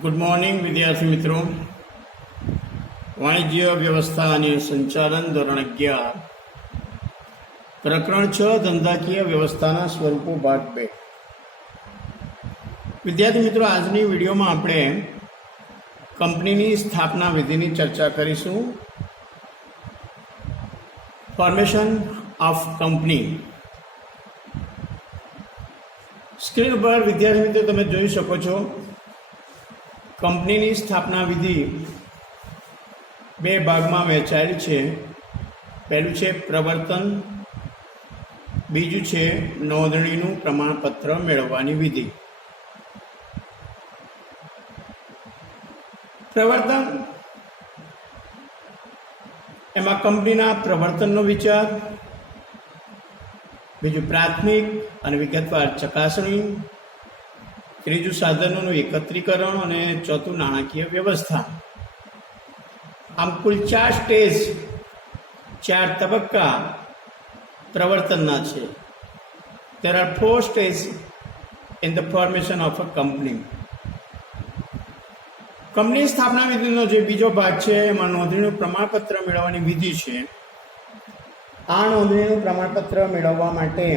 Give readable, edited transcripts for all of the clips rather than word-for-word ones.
Good morning વિદ્યાર્થી મિત્રો. વાણિજ્ય વ્યવસ્થા અને સંચાલન ધોરણ 11 પ્રકરણ 6 ધંધાકીય વ્યવસ્થાના સ્વરૂપો ભાગ 2. વિદ્યાર્થી મિત્રો, આજની વિડીયોમાં આપણે કંપનીની સ્થાપના વિધિની ચર્ચા કરીશું. Formation of company. સ્ક્રીન પર વિદ્યાર્થી મિત્રો તમે જોઈ શકો છો, કંપનીની સ્થાપના વિધિ બે ભાગમાં વહેંચાયેલી છે. પહેલું છે પ્રવર્તન, બીજું છે નોંધણીનું પ્રમાણપત્ર મેળવવાની વિધિ. પ્રવર્તન એમાં કંપનીના પ્રવર્તનનો વિચાર, બીજું પ્રાથમિક અને વિગતવાર ચકાસણી, ત્રીજું સાધનોનું એકત્રીકરણ અને ચોથું નાણાકીય વ્યવસ્થા. આમ કુલ 4 સ્ટેજ, 4 તબક્કા પ્રવર્તનના છે. There are 4 stages in the formation of a company. Company સ્થાપના વિધિનો જે બીજો ભાગ છે એમાં નોંધણીનું પ્રમાણપત્ર મેળવવાની વિધિ છે. આ નોંધણીનું પ્રમાણપત્ર મેળવવા માટે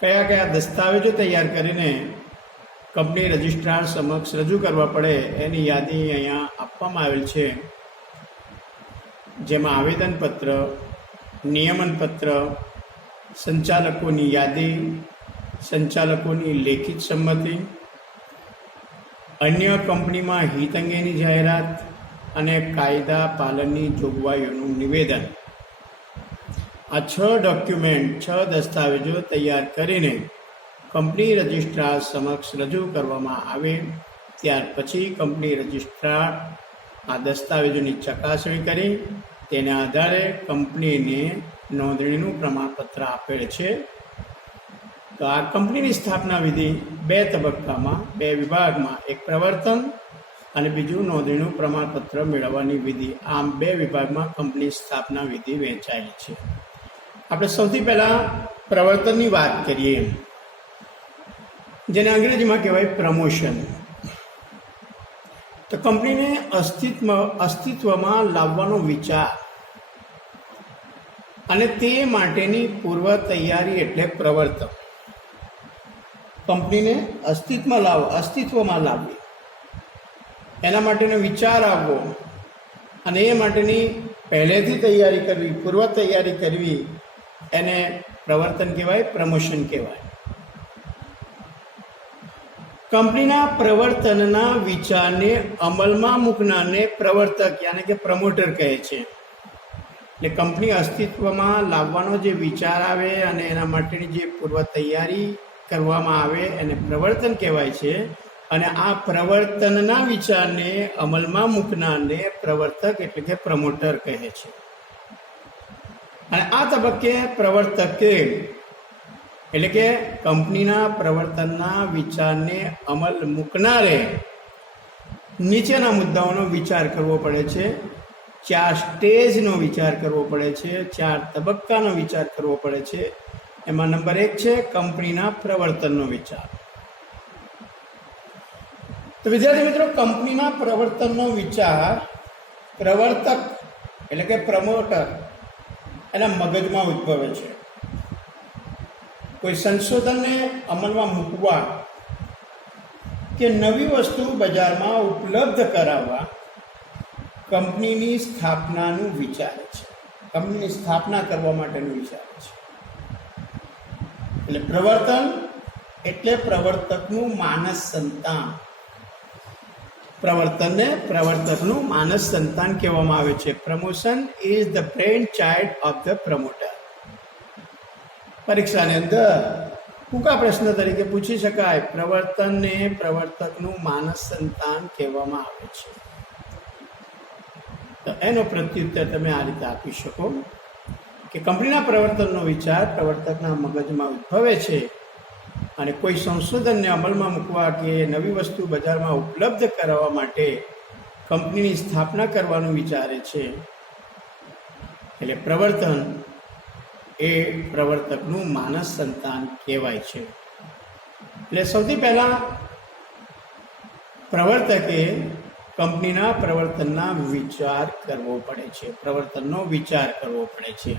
કયા કયા દસ્તાવેજો તૈયાર કરીને કંપની રજિસ્ટ્રાર સમક્ષ રજૂ કરવા પડે એની યાદી અહીંયા આપવામાં આવેલ છે. જેમાં આવેદનપત્ર, નિયમનપત્ર, સંચાલકોની યાદી, સંચાલકોની લેખિત સંમતિ, અન્ય કંપનીમાં હિત અંગેની જાહેરાત અને કાયદા પાલનની જોગવાઈઓનું નિવેદન. આ 6 ડોક્યુમેન્ટ, 6 દસ્તાવેજો તૈયાર કરીને કંપની રજિસ્ટ્રાર સમક્ષ રજૂ કરવામાં આવે. ત્યાર પછી કંપની રજિસ્ટ્રાર આ દસ્તાવેજોની ચકાસણી કરી તેના આધારે કંપનીને નોંધણીનું પ્રમાણપત્ર આપેલ છે. તો આ કંપનીની સ્થાપના વિધિ 2 તબક્કામાં, 2 વિભાગમાં, એક પ્રવર્તન અને બીજું નોંધણીનું પ્રમાણપત્ર મેળવવાની વિધિ, આમ 2 વિભાગમાં કંપની સ્થાપના વિધિ વહેંચાયેલી છે. આપણે સૌથી પહેલાં પ્રવર્તનની વાત કરીએ, જેને અંગ્રેજીમાં કહેવાય પ્રમોશન. તો કંપનીને અસ્તિત્વમાં લાવવાનો વિચાર અને તે માટેની પૂર્વ તૈયારી એટલે પ્રવર્તન. કંપનીને અસ્તિત્વમાં લાવવી, એના માટેનો વિચાર આવવો અને એ માટેની પહેલેથી તૈયારી કરવી, પૂર્વ તૈયારી કરવી, એને પ્રવર્તન કહેવાય, પ્રમોશન કહેવાય. કંપનીના પ્રવર્તનના વિચારને અમલમાં મૂકનારને પ્રવર્તક યાની કે પ્રમોટર કહે છે. એટલે કંપની અસ્તિત્વમાં લાવવાનો જે વિચાર આવે અને એના માટેની જે પૂર્વ તૈયારી કરવામાં આવે એને પ્રવર્તન કહેવાય છે. અને આ પ્રવર્તનના વિચારને અમલમાં મૂકનારને પ્રવર્તક એટલે કે પ્રમોટર કહે છે. અને આ તબક્કે પ્રવર્તકે એટલે કે કંપનીના પ્રવર્તનના વિચારને અમલ મૂકનારે નીચેના મુદ્દાઓનો વિચાર કરવો પડે છે. 4 સ્ટેજનો વિચાર કરવો પડે છે, 4 તબક્કાનો વિચાર કરવો પડે છે. એમાં નંબર 1 છે કંપનીના પ્રવર્તનનો વિચાર. તો વિદ્યાર્થી મિત્રો, કંપનીના પ્રવર્તનનો વિચાર પ્રવર્તક એટલે કે પ્રમોટર એના મગજમાં ઉદ્ભવે છે. કોઈ સંશોધનને અમલમાં મૂકવા કે નવી વસ્તુ બજારમાં ઉપલબ્ધ કરાવવા કંપનીની સ્થાપનાનું વિચારે છે. કંપનીની સ્થાપના કરવા માટેનું વિચારે છે. એટલે પ્રવર્તન એટલે પ્રવર્તકનું માનસ સંતાન. પ્રવર્તનને પ્રવર્તકનું માનસ સંતાન કહેવામાં આવે છે. Promotion is the brain child of the promoter. પરીક્ષાની અંદર ટૂંકા પ્રશ્ન તરીકે પૂછી શકાય, પ્રવર્તનને પ્રવર્તકનું માનસ સંતાન કહેવામાં આવે છે. તો એનો પ્રત્યુત્તર તમે આ રીતે આપી શકો કે કંપનીના પ્રવર્તનનો વિચાર પ્રવર્તકના મગજમાં ઉદ્ભવે છે અને કોઈ સંશોધનને અમલમાં મૂકવા કે નવી વસ્તુ બજારમાં ઉપલબ્ધ કરાવવા માટે કંપનીની સ્થાપના કરવાનું વિચારે છે. એટલે પ્રવર્તન એ પ્રવર્તકનું માનસ સંતાન કહેવાય છે. એટલે સૌથી પહેલાં પ્રવર્તકે કંપનીના પ્રવર્તનના વિચાર કરવો પડે છે, પ્રવર્તનનો વિચાર કરવો પડે છે.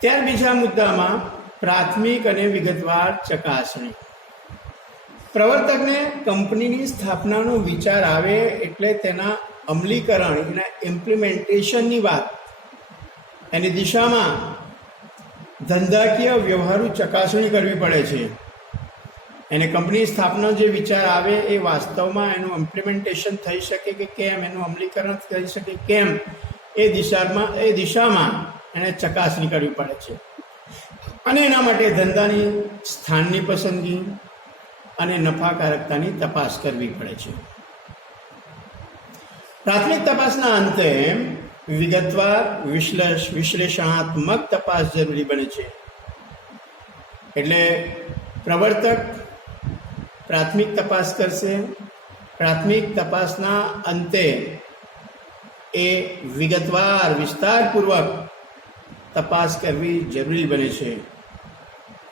ત્યાર બીજા મુદ્દામાં પ્રાથમિક અને વિગતવાર ચકાસણી. પ્રવર્તકને કંપનીની સ્થાપનાનો વિચાર આવે એટલે તેના અમલીકરણ, એના ઇમ્પ્લિમેન્ટેશનની વાત, એની દિશામાં ધંધાકીય વ્યવહારુ ચકાસણી કરવી પડે છે. એને કંપની સ્થાપના જે વિચાર આવે એ વાસ્તવમાં એનું ઇમ્પ્લિમેન્ટેશન થઈ શકે કે કેમ, એનું અમલીકરણ થઈ શકે કેમ, એ દિશામાં એને ચકાસણી કરવી પડે છે. અને એના માટે ધંધાની સ્થાનની પસંદગી અને નફાકારકતાની તપાસ કરવી પડે છે. પ્રાથમિક તપાસના અંતે વિગતવાર વિશ્લેષણાત્મક તપાસ જરૂરી બને છે. એટલે પ્રવર્તક પ્રાથમિક તપાસ કરશે. પ્રાથમિક તપાસના અંતે એ વિગતવાર વિસ્તારપૂર્વક તપાસ કરવી જરૂરી બને છે,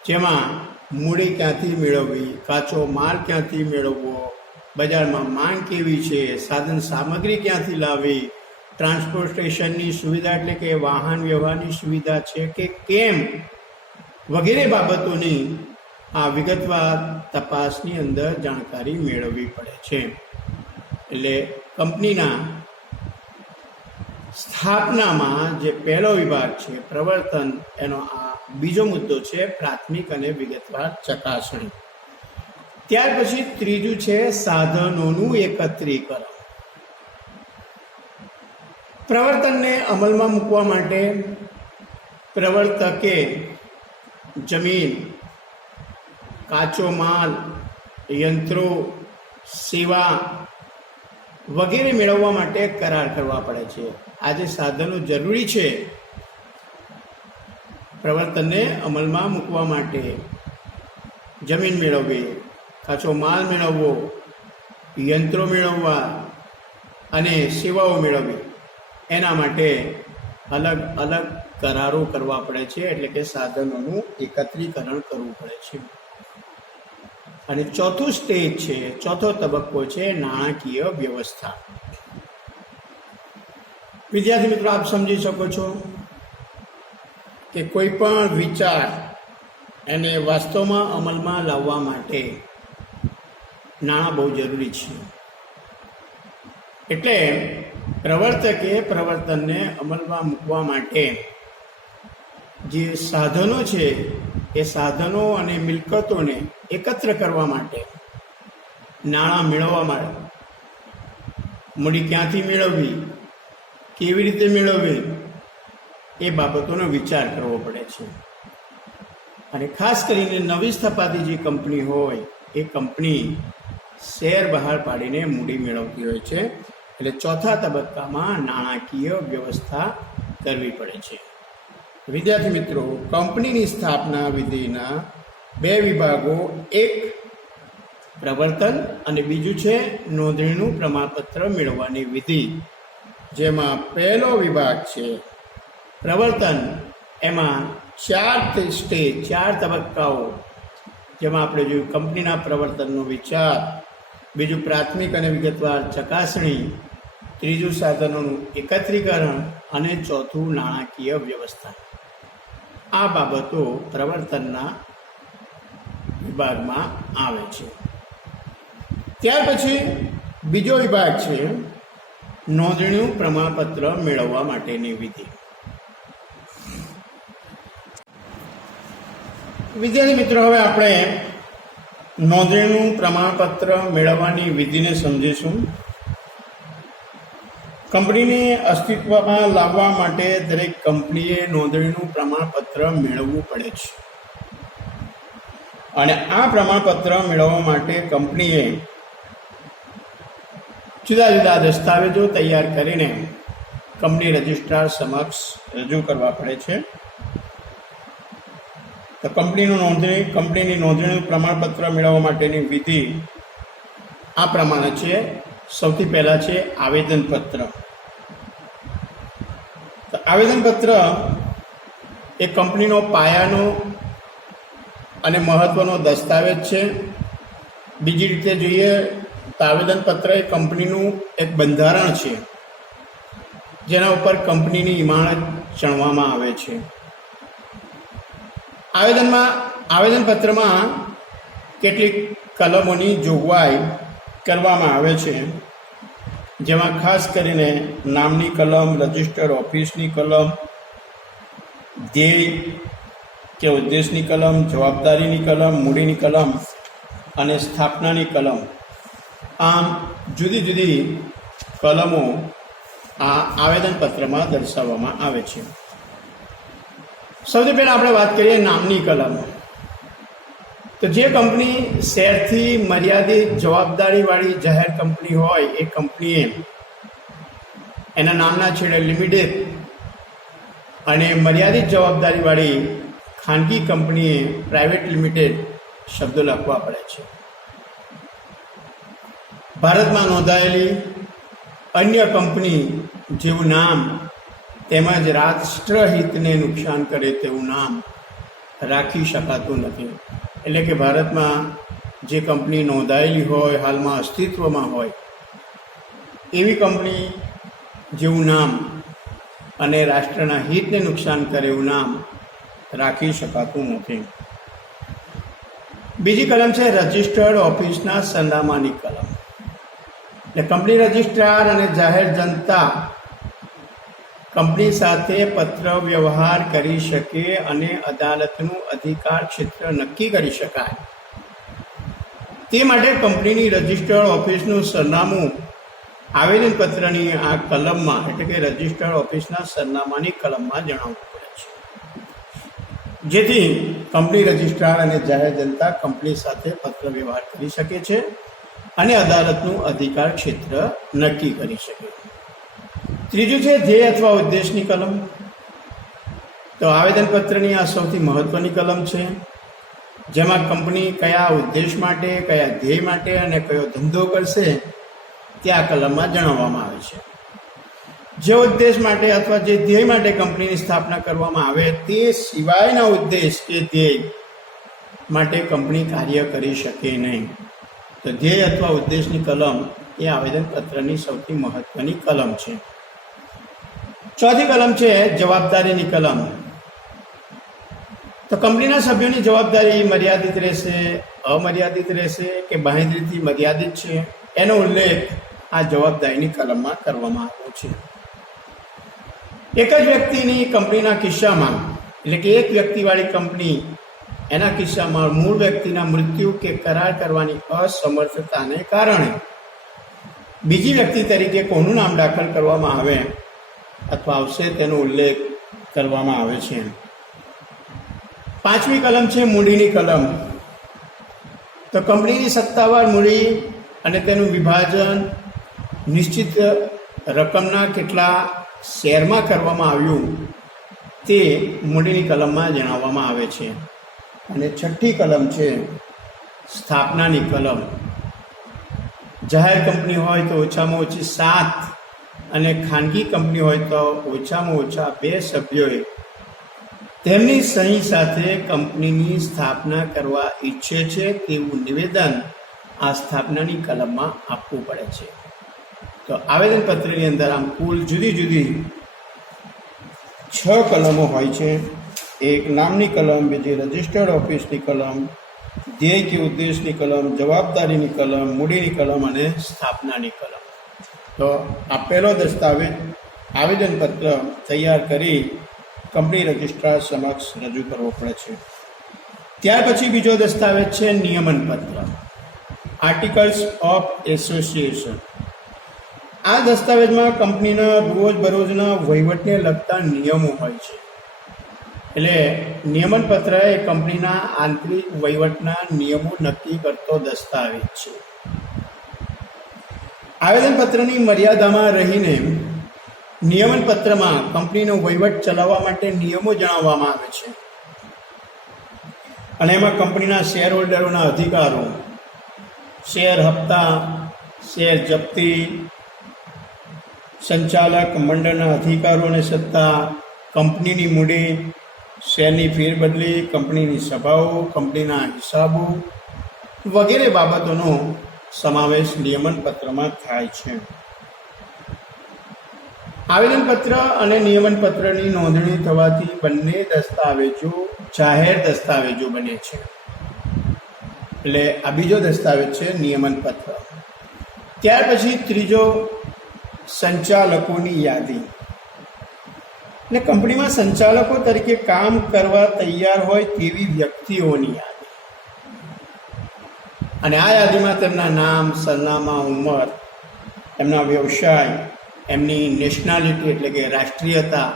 જેમાં મૂડી ક્યાંથી મેળવવી, કાચો માલ ક્યાંથી મેળવવો, બજારમાં માંગ કેવી છે, સાધન સામગ્રી ક્યાંથી લાવવી, ટ્રાન્સપોર્ટેશનની સુવિધા એટલે કે વાહન વ્યવહારની સુવિધા છે કે કેમ, વગેરે બાબતોની આ વિગતવાર તપાસની અંદર જાણકારી મેળવવી પડે છે. એટલે કંપનીના સ્થાપનામાં જે પહેલો વિભાગ છે પ્રવર્તન, એનો આ બીજો મુદ્દો છે પ્રાથમિક અને વિગતવાર ચકાસણી. ત્યાર પછી ત્રીજું છે સાધનોનું એકત્રીકરણ. પ્રવર્તનને અમલમાં મૂકવા માટે પ્રવર્તકે જમીન, કાચો માલ, યંત્રો, સેવા વગેરે મેળવવા માટે કરાર કરવા પડે છે. આ જે સાધનો જરૂરી છે પ્રવર્તનને અમલમાં મૂકવા માટે, જમીન મેળવવી, કાચો માલ મેળવવો, યંત્રો મેળવવા અને સેવાઓ મેળવવી, એના માટે અલગ અલગ કરારો કરવા પડે છે. એટલે કે સાધનોનું એકત્રીકરણ કરવું પડે છે. અને ચોથું સ્ટેજ છે, ચોથો તબક્કો છે નાણાકીય વ્યવસ્થા. વિદ્યાર્થી મિત્રો, આપ સમજી શકો છો કે કોઈ પણ વિચાર એને વાસ્તવમાં અમલમાં લાવવા માટે નાણાં બહુ જરૂરી છે. એટલે પ્રવર્તકે પ્રવર્તનને અમલમાં મૂકવા માટે જે સાધનો છે એ સાધનો અને મિલકતોને એકત્ર કરવા માટે, નાણાં મેળવવા માટે, મૂડી ક્યાંથી મેળવવી, કેવી રીતે મેળવવી, એ બાબતોનો વિચાર કરવો પડે છે. અને ખાસ કરીને નવી સ્થાપાતી જે કંપની હોય એ કંપની શેર બહાર પાડીને મૂડી મેળવતી હોય છે. એટલે ચોથા તબક્કામાં નાણાકીય વ્યવસ્થા કરવી પડે છે. વિદ્યાર્થી મિત્રો, કંપનીની સ્થાપના વિધિના બે વિભાગો, એક પ્રવર્તન અને બીજું છે નોંધણીનું પ્રમાણપત્ર મેળવવાની વિધિ. જેમાં પહેલો વિભાગ છે પ્રવર્તન, એમાં 4 સ્ટેજ, 4 તબક્કાઓ, જેમાં આપણે જોયું કંપનીના પ્રવર્તનનો વિચાર, બીજું પ્રાથમિક અને વિગતવાર ચકાસણી, ત્રીજું સાધનોનું એકત્રીકરણ અને ચોથું નાણાકીય વ્યવસ્થા. આ બાબતો પ્રવર્તનના વિભાગમાં આવે છે. ત્યાર પછી બીજો વિભાગ છે નોંધણીનું પ્રમાણપત્ર મેળવવા માટેની વિધિ. વિદ્યાર્થી મિત્રો, હવે આપણે નોંધણીનું પ્રમાણપત્ર મેળવવાની વિધિને સમજીશું. કંપનીને અસ્તિત્વમાં લાવવા માટે દરેક કંપનીએ નોંધણીનું પ્રમાણપત્ર મેળવવું પડે છે. અને આ પ્રમાણપત્ર મેળવવા માટે કંપનીએ જુદા જુદા દસ્તાવેજો તૈયાર કરીને કંપની રજિસ્ટ્રાર સમક્ષ રજૂ કરવા પડે છે. તો કંપનીની નોંધણીનું પ્રમાણપત્ર મેળવવા માટેની વિધિ આ પ્રમાણે છે. સૌથી પહેલા છે આવેદનપત્ર. તો આવેદનપત્ર એ કંપનીનો પાયાનો અને મહત્વનો દસ્તાવેજ છે. બીજી રીતે જોઈએ તો આવેદનપત્ર એ કંપનીનું એક બંધારણ છે જેના ઉપર કંપનીની ઇમારત ચણવામાં આવે છે. આવેદનપત્રમાં કેટલીક કલમોની જોગવાઈ કરવામાં આવે છે, જેમાં ખાસ કરીને નામની કલમ, રજિસ્ટર્ડ ઓફિસની કલમ, ધ્યેય કે ઉદ્દેશની કલમ, જવાબદારીની કલમ, મૂડીની કલમ અને સ્થાપનાની કલમ, આમ જુદી જુદી કલમો આ આવેદનપત્રમાં દર્શાવવામાં આવે છે. સૌથી પહેલાં આપણે વાત કરીએ નામની કલમ. તો જે કંપની શેરથી મર્યાદિત જવાબદારીવાળી જાહેર કંપની હોય એ કંપનીએ એના નામના છેડે લિમિટેડ અને મર્યાદિત જવાબદારીવાળી ખાનગી કંપનીએ પ્રાઇવેટ લિમિટેડ શબ્દો લખવા પડે છે. ભારતમાં નોંધાયેલી અન્ય કંપની જેવું નામ તેમજ રાષ્ટ્રહિતને નુકસાન કરે તેવું નામ રાખી શકાતું નથી. એટલે કે ભારતમાં જે કંપની નોંધાયેલી હોય, હાલમાં અસ્તિત્વમાં હોય એવી કંપની જેવું નામ અને રાષ્ટ્રના હિતને નુકસાન કરે એવું નામ રાખી શકાતું નથી. બીજી કલમ છે રજિસ્ટર્ડ ઓફિસના સરનામાની કલમ. એટલે કંપની રજિસ્ટ્રાર અને જાહેર જનતા કંપની સાથે પત્ર વ્યવહાર કરી શકે અને અદાલતનું અધિકાર ક્ષેત્ર નક્કી કરી શકાય તે માટે કંપનીની રજિસ્ટર્ડ ઓફિસનું સરનામું આવેદનપત્રની આ કલમમાં એટલે કે રજિસ્ટર્ડ ઓફિસના સરનામાની કલમમાં જણાવવું પડે છે, જેથી કંપની રજિસ્ટ્રાર અને જાહેર જનતા કંપની સાથે પત્ર વ્યવહાર કરી શકે છે અને અદાલતનું અધિકાર ક્ષેત્ર નક્કી કરી શકે. ત્રીજું છે ધ્યેય અથવા ઉદ્દેશની કલમ. તો આવેદનપત્રની આ સૌથી મહત્વની કલમ છે, જેમાં કંપની કયા ઉદ્દેશ માટે, કયા ધ્યેય માટે અને કયો ધંધો કરશે તે આ કલમમાં જણાવવામાં આવે છે. જે ઉદ્દેશ માટે અથવા જે ધ્યેય માટે કંપનીની સ્થાપના કરવામાં આવે તે સિવાયના ઉદ્દેશ કે ધ્યેય માટે કંપની કાર્ય કરી શકે નહીં. તો ધ્યેય અથવા ઉદ્દેશની કલમ એ આવેદનપત્રની સૌથી મહત્વની કલમ છે. ચોથી કલમ છે જવાબદારીની કલમ. તો કંપનીના સભ્યોની જવાબદારી મર્યાદિત રહેશે, અમર્યાદિત રહેશે કે બાંહેધરીથી મર્યાદિત છે એનો ઉલ્લેખ આ જવાબદારીની કલમમાં કરવામાં આવ્યો છે. એક જ વ્યક્તિની કંપનીના કિસ્સામાં એટલે કે એક વ્યક્તિવાળી કંપની એના કિસ્સામાં મૂળ વ્યક્તિના મૃત્યુ કે કરાર કરવાની અસમર્થતાને કારણે બીજી વ્યક્તિ તરીકે કોનું નામ દાખલ કરવામાં આવે અથવા આવશે તેનો ઉલ્લેખ કરવામાં આવે છે. પાંચમી કલમ છે મૂડીની કલમ. તો કંપનીની સત્તાવાર મૂડી અને તેનું વિભાજન નિશ્ચિત રકમના કેટલા શેરમાં કરવામાં આવ્યું તે મૂડીની કલમમાં જણાવવામાં આવે છે. અને છઠ્ઠી કલમ છે સ્થાપનાની કલમ. જાહેર કંપની હોય તો ઓછામાં ઓછી 7 અને ખાનગી કંપની હોય તો ઓછામાં ઓછા 2 સભ્યોએ તેમની સહી સાથે કંપનીની સ્થાપના કરવા ઈચ્છે છે તેવું નિવેદન આ સ્થાપનાની કલમમાં આપવું પડે છે. તો આવેદનપત્રની અંદર આમ કુલ જુદી જુદી 6 કલમો હોય છે. એક નામની કલમ, બીજી રજિસ્ટર્ડ ઓફિસની કલમ, ધ્યેય કે ઉદ્દેશની કલમ, જવાબદારીની કલમ, મૂડીની કલમ અને સ્થાપનાની કલમ. તો આ પહેલો દસ્તાવેજ આવેદનપત્ર તૈયાર કરી કંપની રજિસ્ટ્રાર સમક્ષ રજૂ કરવો પડે છે. ત્યાર પછી બીજો દસ્તાવેજ છે નિયમનપત્ર, આર્ટિકલ્સ ઓફ એસોસિએશન. આ દસ્તાવેજમાં કંપનીના રોજબરોજના વહીવટને લગતા નિયમો હોય છે. એટલે નિયમનપત્ર એ કંપનીના આંતરિક વહીવટના નિયમો નક્કી કરતો દસ્તાવેજ છે. આવેદનપત્રની મર્યાદામાં રહીને નિયમનપત્રમાં કંપનીનો વહીવટ ચલાવવા માટે નિયમો જણાવવામાં આવે છે અને એમાં કંપનીના શેર હોલ્ડરોના અધિકારો, શેર હપ્તા, શેર જપ્તી, સંચાલક મંડળના અધિકારો અને સત્તા, કંપનીની મૂડી, શેરની ફેરબદલી, કંપનીની સભાઓ, કંપનીના હિસાબો વગેરે બાબતોનો સમાવેશ નિયમનપત્રમાં થાય છે. આવેદનપત્ર અને નિયમનપત્રની નોંધણી થવાથી બંને દસ્તાવેજો જાહેર દસ્તાવેજો બને છે. એટલે આ બીજો દસ્તાવેજ છે નિયમનપત્ર. ત્યાર પછી ત્રીજો સંચાલકોની યાદી. એટલે કંપનીમાં સંચાલકો તરીકે કામ કરવા તૈયાર હોય તેવી વ્યક્તિઓની યાદી. અને આ યાદીમાં તેમના નામ, સરનામા, ઉંમર, એમના વ્યવસાય, એમની નેશનાલિટી એટલે કે રાષ્ટ્રીયતા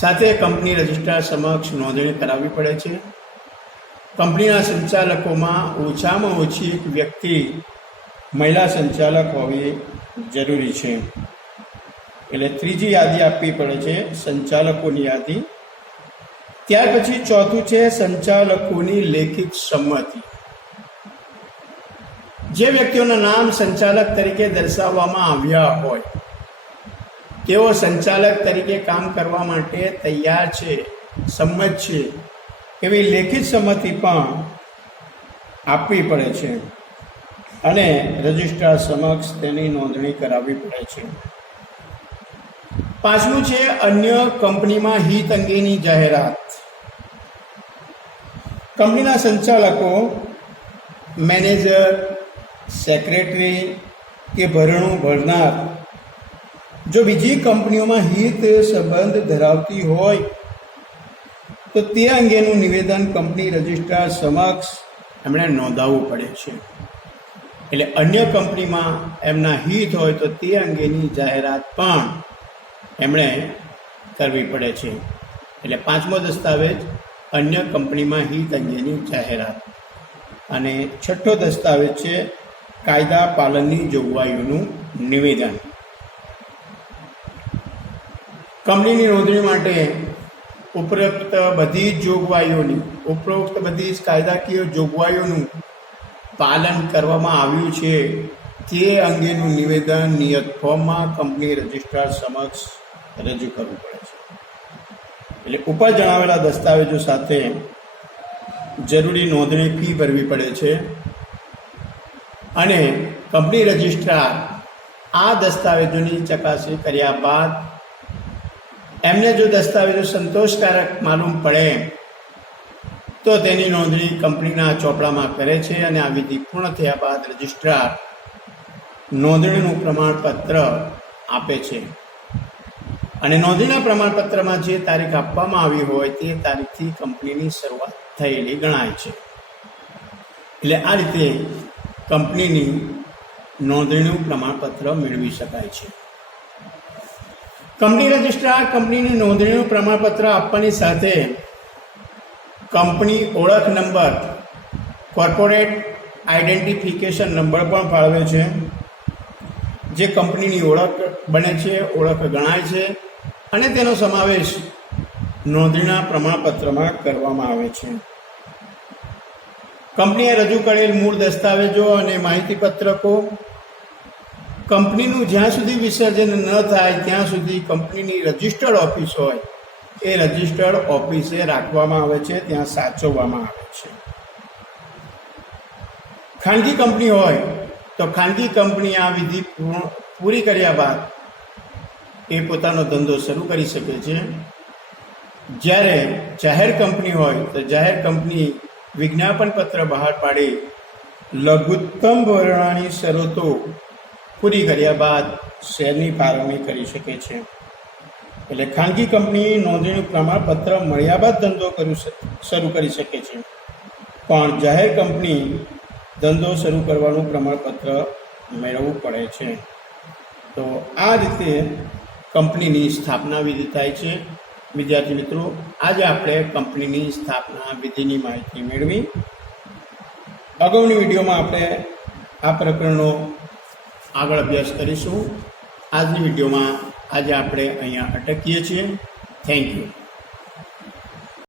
સાથે કંપની રજિસ્ટ્રાર સમક્ષ નોંધણી કરાવવી પડે છે. કંપનીના સંચાલકોમાં ઓછામાં ઓછી એક વ્યક્તિ મહિલા સંચાલક હોવી જરૂરી છે. એટલે ત્રીજી યાદી આપવી પડે છે, સંચાલકોની યાદી. ત્યાર પછી ચોથું છે સંચાલકોની લેખિત સંમતિ. જે વ્યક્તિઓના નામ સંચાલક તરીકે દર્શાવવામાં આવ્યા હોય તેઓ સંચાલક તરીકે કામ કરવા માટે તૈયાર છે, સંમત છે, એવી લેખિત સંમતિ પણ આપવી પડે છે અને રજિસ્ટ્રાર સમક્ષ તેની નોંધણી કરાવવી પડે છે. પાંચમું છે અન્ય કંપનીમાં હિત અંગેની જાહેરાત. કંપનીના સંચાલકો, મેનેજર, સેક્રેટરી કે ભરણું ભરનાર જો બીજી કંપનીઓમાં હિત સંબંધ ધરાવતી હોય તો તે અંગેનું નિવેદન કંપની રજિસ્ટ્રાર સમક્ષ એમણે નોંધાવવું પડે છે. એટલે અન્ય કંપનીમાં એમના હિત હોય તો તે અંગેની જાહેરાત પણ એમણે કરવી પડે છે. એટલે પાંચમો દસ્તાવેજ અન્ય કંપનીમાં હિત અંગેની જાહેરાત. અને છઠ્ઠો દસ્તાવેજ છે કાયદા પાલનની જોગવાઈઓનું નિવેદન. કંપનીની નોંધણી માટે ઉપરોક્ત બધી જ કાયદાકીય જોગવાઈઓનું પાલન કરવામાં આવ્યું છે તે અંગેનું નિવેદન નિયત ફોર્મમાં કંપની રજિસ્ટ્રાર સમક્ષ રજૂ કરવું પડે છે. એટલે ઉપર જણાવેલા દસ્તાવેજો સાથે જરૂરી નોંધણી ફી ભરવી પડે છે અને કંપની રજિસ્ટ્રાર આ દસ્તાવેજોની ચકાસણી કર્યા બાદ એમને જો દસ્તાવેજો સંતોષકારક માલુમ પડે તો તેની નોંધણી કંપનીના ચોપડામાં કરે છે અને આ વિધિ પૂર્ણ થયા બાદ રજિસ્ટ્રાર નોંધણીનું પ્રમાણપત્ર આપે છે. અને નોંધણીના પ્રમાણપત્રમાં જે તારીખ આપવામાં આવી હોય તે તારીખથી કંપનીની શરૂઆત થયેલી ગણાય છે. એટલે આ રીતે કંપનીની નોંધણીનું પ્રમાણપત્ર મેળવી શકાય છે. કંપની રજિસ્ટ્રાર કંપનીની નોંધણીનું પ્રમાણપત્ર આપવાની સાથે કંપની ઓળખ નંબર, કોર્પોરેટ આઈડેન્ટિફિકેશન નંબર પણ ફાળવે છે, જે કંપનીની ઓળખ બને છે, ઓળખ ગણાય છે અને તેનો સમાવેશ નોંધણીના પ્રમાણપત્રમાં કરવામાં આવે છે. કંપનીએ રજૂ કરેલ મૂળ દસ્તાવેજો અને માહિતીપત્રકો કંપનીનું જ્યાં સુધી વિસર્જન ન થાય ત્યાં સુધી કંપનીની રજિસ્ટર્ડ ઓફિસ હોય એ રજિસ્ટર્ડ ઓફિસે રાખવામાં આવે છે, ત્યાં સાચવવામાં આવે છે. ખાનગી કંપની હોય તો ખાનગી કંપની આ વિધિ પૂરી કર્યા બાદ એ પોતાનો ધંધો શરૂ કરી શકે છે. જ્યારે જાહેર કંપની હોય તો જાહેર કંપની વિજ્ઞાપન પત્ર બહાર પાડી લઘુત્તમ ભરણાની શરતો પૂરી કર્યા બાદ શેરની ફાળવણી કરી શકે છે. એટલે ખાનગી કંપની નોંધણીનું પ્રમાણપત્ર મળ્યા બાદ ધંધો શરૂ કરી શકે છે, પણ જાહેર કંપની ધંધો શરૂ કરવાનું પ્રમાણપત્ર મેળવવું પડે છે. તો આ રીતે કંપનીની સ્થાપના વિધિ થાય છે. વિદ્યાર્થી મિત્રો, આજે આપણે કંપનીની સ્થાપના વિધિની માહિતી મેળવી. અગાઉની વિડીયોમાં આપણે આ પ્રકરણનો આગળ અભ્યાસ કરીશું. આજની વિડીયોમાં આજે આપણે અહીંયા અટકીએ છીએ. Thank you.